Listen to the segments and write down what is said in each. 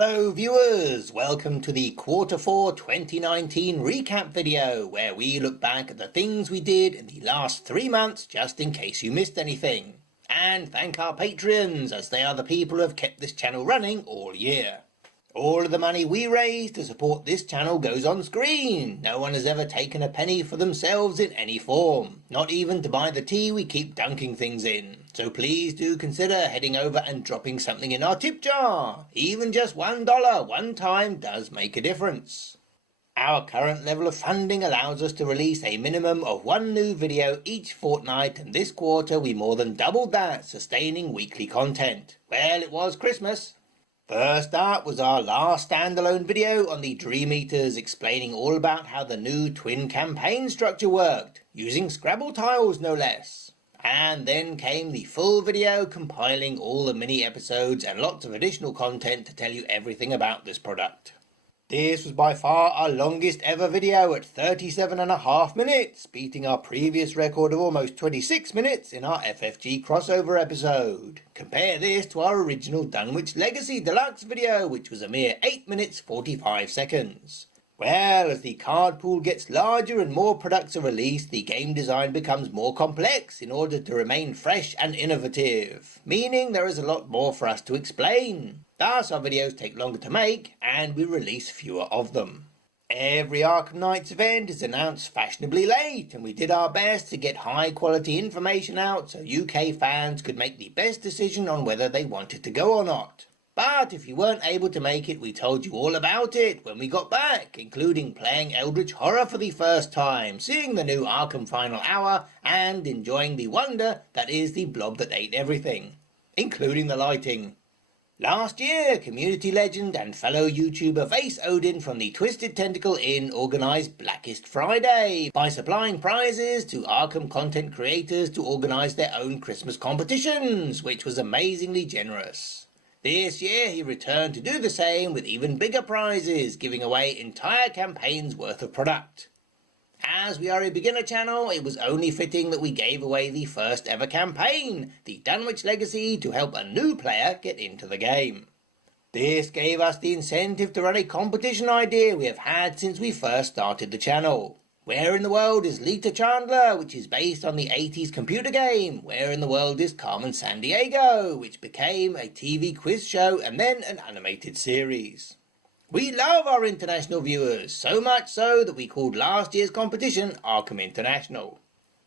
Hello viewers, welcome to the Q4 2019 recap video where we look back at the things we did in the last 3 months just in case you missed anything. And thank our Patreons as they are the people who have kept this channel running all year. All of the money we raise to support this channel goes on screen. No one has ever taken a penny for themselves in any form, not even to buy the tea we keep dunking things in. So please do consider heading over and dropping something in our tip jar. Even just $1 one time does make a difference. Our current level of funding allows us to release a minimum of 1 new video each fortnight, and this quarter we more than doubled that, sustaining weekly content. Well, it was Christmas. First up was our last standalone video on the Dream Eaters, explaining all about how the new twin campaign structure worked, using Scrabble tiles no less. And then came the full video compiling all the mini episodes and lots of additional content to tell you everything about this product. This was by far our longest ever video at 37.5 minutes, beating our previous record of almost 26 minutes in our FFG crossover episode. Compare this to our original Dunwich Legacy Deluxe video, which was a mere 8 minutes 45 seconds. Well, as the card pool gets larger and more products are released, the game design becomes more complex in order to remain fresh and innovative, meaning there is a lot more for us to explain. Thus, our videos take longer to make, and we release fewer of them. Every Arkham Knights event is announced fashionably late, and we did our best to get high quality information out so UK fans could make the best decision on whether they wanted to go or not. But if you weren't able to make it, we told you all about it when we got back, including playing Eldritch Horror for the first time, seeing the new Arkham Final Hour, and enjoying the wonder that is the blob that ate everything, including the lighting. Last year, community legend and fellow YouTuber Vase Odin from the Twisted Tentacle Inn organised Blackest Friday by supplying prizes to Arkham content creators to organise their own Christmas competitions, which was amazingly generous. This year he returned to do the same with even bigger prizes, giving away entire campaigns worth of product. As we are a beginner channel, it was only fitting that we gave away the first ever campaign, the Dunwich Legacy, to help a new player get into the game. This gave us the incentive to run a competition idea we have had since we first started the channel. Where in the world is Lita Chandler, which is based on the 80s computer game? Where in the world is Carmen Sandiego, which became a TV quiz show and then an animated series? We love our international viewers, so much so that we called last year's competition Arkham International.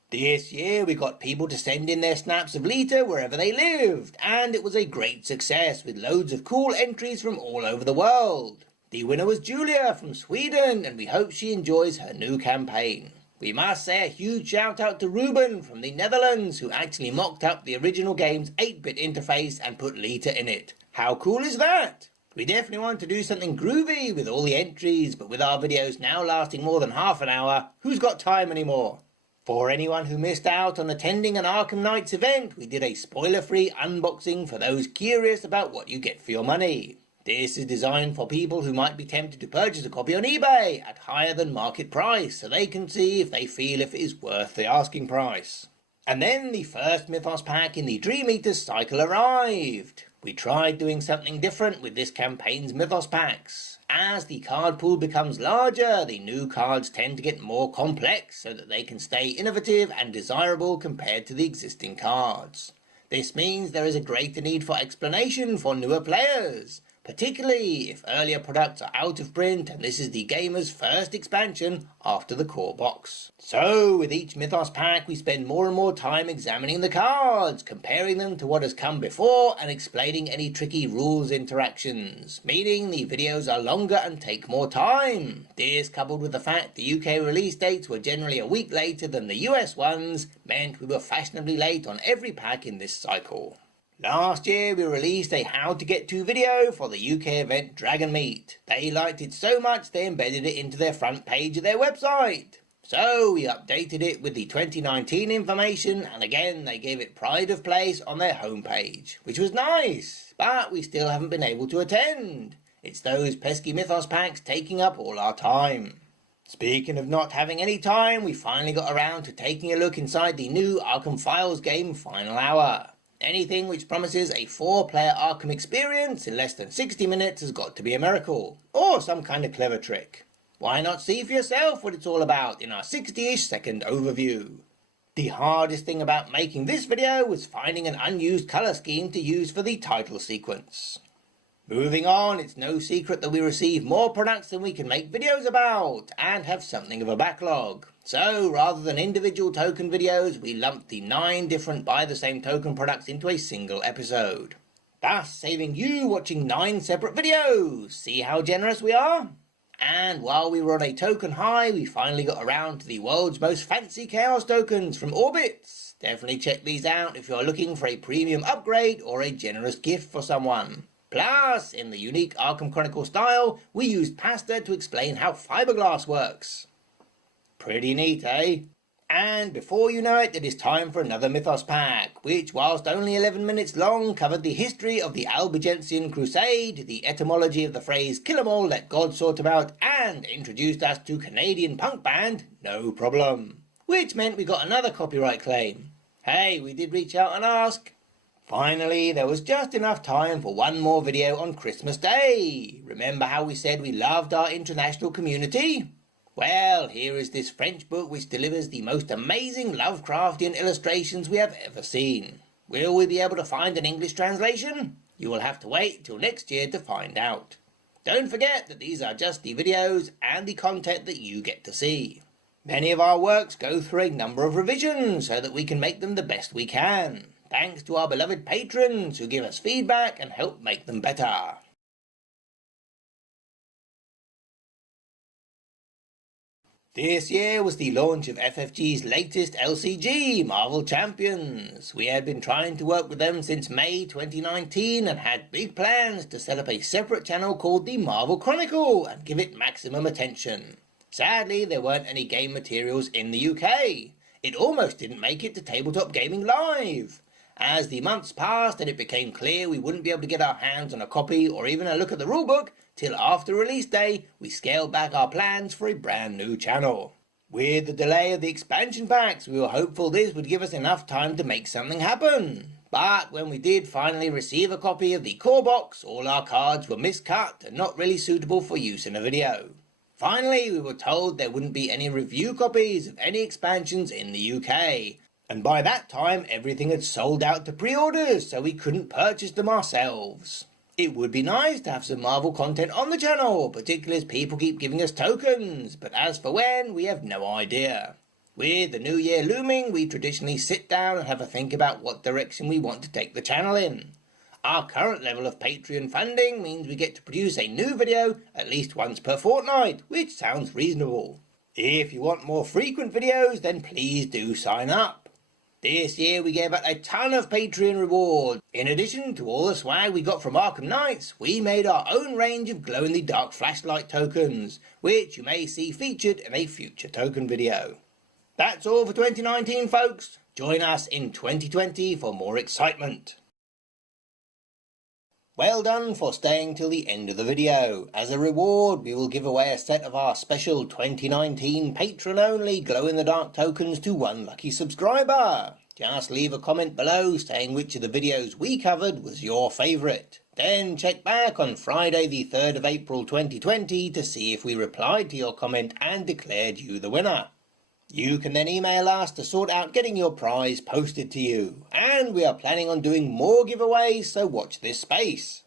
This year we got people to send in their snaps of Lita wherever they lived, and it was a great success with loads of cool entries from all over the world. The winner was Julia from Sweden, and we hope she enjoys her new campaign. We must say a huge shout out to Ruben from the Netherlands, who actually mocked up the original game's 8-bit interface and put Lita in it. How cool is that? We definitely want to do something groovy with all the entries, but with our videos now lasting more than half an hour, who's got time anymore? For anyone who missed out on attending an Arkham Knights event, we did a spoiler-free unboxing for those curious about what you get for your money. This is designed for people who might be tempted to purchase a copy on eBay at higher than market price, so they can see if they feel if it is worth the asking price. And then the first Mythos pack in the Dream Eaters cycle arrived. We tried doing something different with this campaign's Mythos packs. As the card pool becomes larger, the new cards tend to get more complex so that they can stay innovative and desirable compared to the existing cards. This means there is a greater need for explanation for newer players, particularly if earlier products are out of print and this is the gamer's first expansion after the core box. So with each Mythos pack we spend more and more time examining the cards, comparing them to what has come before and explaining any tricky rules interactions, meaning the videos are longer and take more time. This, coupled with the fact the UK release dates were generally a week later than the US ones, meant we were fashionably late on every pack in this cycle. Last year we released a how to get to video for the UK event Dragon Meat. They liked it so much they embedded it into their front page of their website. So we updated it with the 2019 information, and again they gave it pride of place on their homepage, which was nice, but we still haven't been able to attend. It's those pesky Mythos packs taking up all our time. Speaking of not having any time, we finally got around to taking a look inside the new Arkham Files game Final Hour. Anything which promises a 4-player Arkham experience in less than 60 minutes has got to be a miracle, or some kind of clever trick. Why not see for yourself what it's all about in our 60-ish second overview? The hardest thing about making this video was finding an unused colour scheme to use for the title sequence. Moving on, it's no secret that we receive more products than we can make videos about, and have something of a backlog. So, rather than individual token videos, we lumped the 9 different buy-the-same token products into a single episode, thus saving you watching 9 separate videos. See how generous we are? And while we were on a token high, we finally got around to the world's most fancy Chaos tokens from Orbits. Definitely check these out if you're looking for a premium upgrade or a generous gift for someone. Plus, in the unique Arkham Chronicle style, we used pasta to explain how fiberglass works. Pretty neat, eh? And before you know it, it is time for another Mythos pack, which, whilst only 11 minutes long, covered the history of the Albigensian Crusade, the etymology of the phrase "kill 'em all, let God sort 'em out," and introduced us to Canadian punk band No Problem, which meant we got another copyright claim. Hey, we did reach out and ask. Finally, there was just enough time for one more video on Christmas Day. Remember how we said we loved our international community? Well, here is this French book which delivers the most amazing Lovecraftian illustrations we have ever seen. Will we be able to find an English translation? You will have to wait till next year to find out. Don't forget that these are just the videos and the content that you get to see. Many of our works go through a number of revisions so that we can make them the best we can, thanks to our beloved patrons who give us feedback and help make them better. This year was the launch of FFG's latest LCG, Marvel Champions. We had been trying to work with them since May 2019 and had big plans to set up a separate channel called the Marvel Chronicle and give it maximum attention. Sadly, there weren't any game materials in the UK. It almost didn't make it to Tabletop Gaming Live. As the months passed and it became clear we wouldn't be able to get our hands on a copy or even a look at the rulebook till after release day, we scaled back our plans for a brand new channel. With the delay of the expansion packs, we were hopeful this would give us enough time to make something happen. But when we did finally receive a copy of the core box, all our cards were miscut and not really suitable for use in a video. Finally, we were told there wouldn't be any review copies of any expansions in the UK. And by that time, everything had sold out to pre-orders, so we couldn't purchase them ourselves. It would be nice to have some Marvel content on the channel, particularly as people keep giving us tokens, but as for when, we have no idea. With the new year looming, we traditionally sit down and have a think about what direction we want to take the channel in. Our current level of Patreon funding means we get to produce a new video at least once per fortnight, which sounds reasonable. If you want more frequent videos, then please do sign up. This year we gave out a ton of Patreon rewards. In addition to all the swag we got from Arkham Knights, we made our own range of glow-in-the-dark flashlight tokens, which you may see featured in a future token video. That's all for 2019, folks. Join us in 2020 for more excitement. Well done for staying till the end of the video. As a reward, we will give away a set of our special 2019 patron-only glow-in-the-dark tokens to one lucky subscriber. Just leave a comment below saying which of the videos we covered was your favourite. Then check back on Friday the 3rd of April 2020 to see if we replied to your comment and declared you the winner. You can then email us to sort out getting your prize posted to you. And we are planning on doing more giveaways, so watch this space.